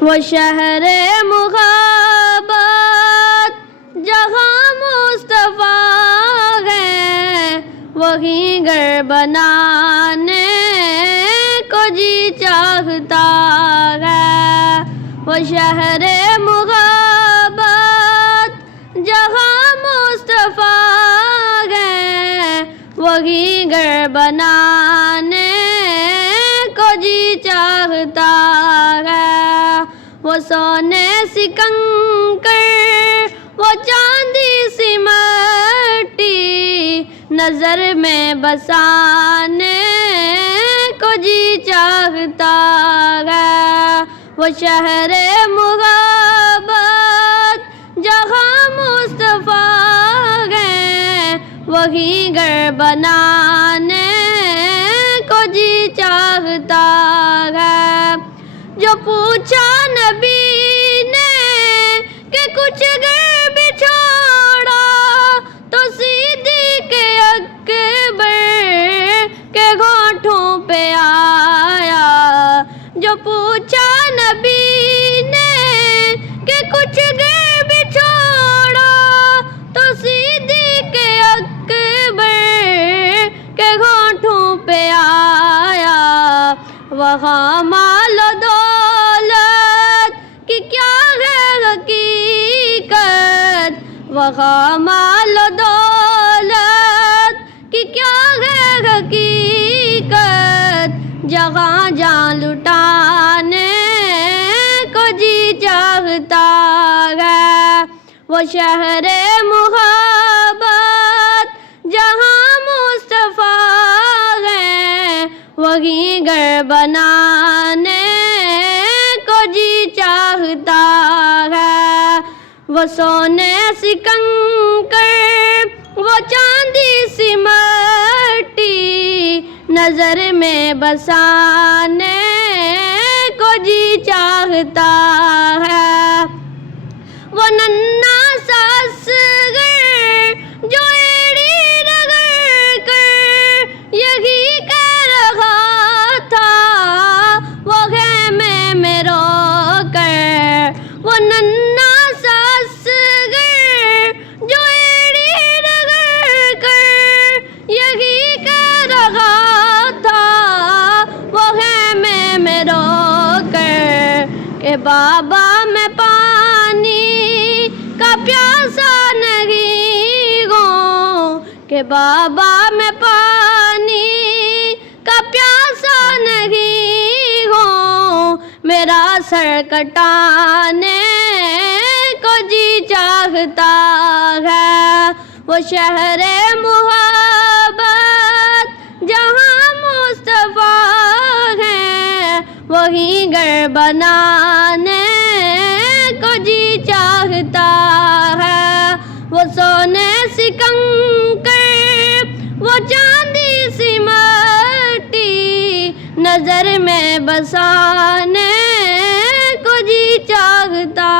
وہ شہر محبت جہاں مصطفیٰ ہے، وہیں گھر بنانے کو جی چاہتا ہے۔ وہ شہر محبت جہاں مصطفیٰ ہے، وہیں گھر بنانے کو جی چاہتا ہے۔ وہ سونے سی کنکر، وہ چاندی سی مٹی، نظر میں بسانے کو جی چاہتا ہے۔ وہ شہر محبت جہاں مصطفیٰ ہے، وہیں گھر بنانے کو جی چاہتا ہے۔ جو پوچھا نبی نے کہ کچھ گھر بھی چھوڑا، تو صدیق اکبر کے ہونٹوں پہ آیا۔ جو پوچھا نبی نے کہ کچھ گھر بھی چھوڑا، تو صدیق اکبر کے ہونٹوں پہ آیا۔ وہاں مال و دولت کی کیا ہے حقیقت، وہاں مال و دولت کی کیا ہے حقیقت، جہاں جان لٹانے کو جی چاہتا ہے۔ وہ شہر محبت جہاں مصطفیٰ ہے، وہیں گھر بنانے کو جی چاہتا ہے۔ وہ سونے سی کنکر، وہ چاندی سی مٹی، نظر میں بسانے کو جی چاہتا ہے۔ وہ ننھا سا اصغر جو ایڑی رگڑ کر یہی کہہ رہا تھا، وہ خیمے میں رو کر۔ وہ ننھا سا اصغر جو ایڑی رگڑ کر یہی کہہ رہا تھا، وہ خیمے میں رو کر کہ بابا میں پانی کا پیاسا نہیں ہوں، کہ بابا میں پانی کا پیاسا نہیں ہوں، میرا سر کٹانے کو جی چاہتا ہے۔ وہ شہر محبت جہاں مصطفیٰ ہے، وہیں گھر بنانے کو جی چاہتا ہے۔ وہ سونے سی کنکر، وہ چاندی سی مٹی، نظر میں بسانے کو جی چاہتا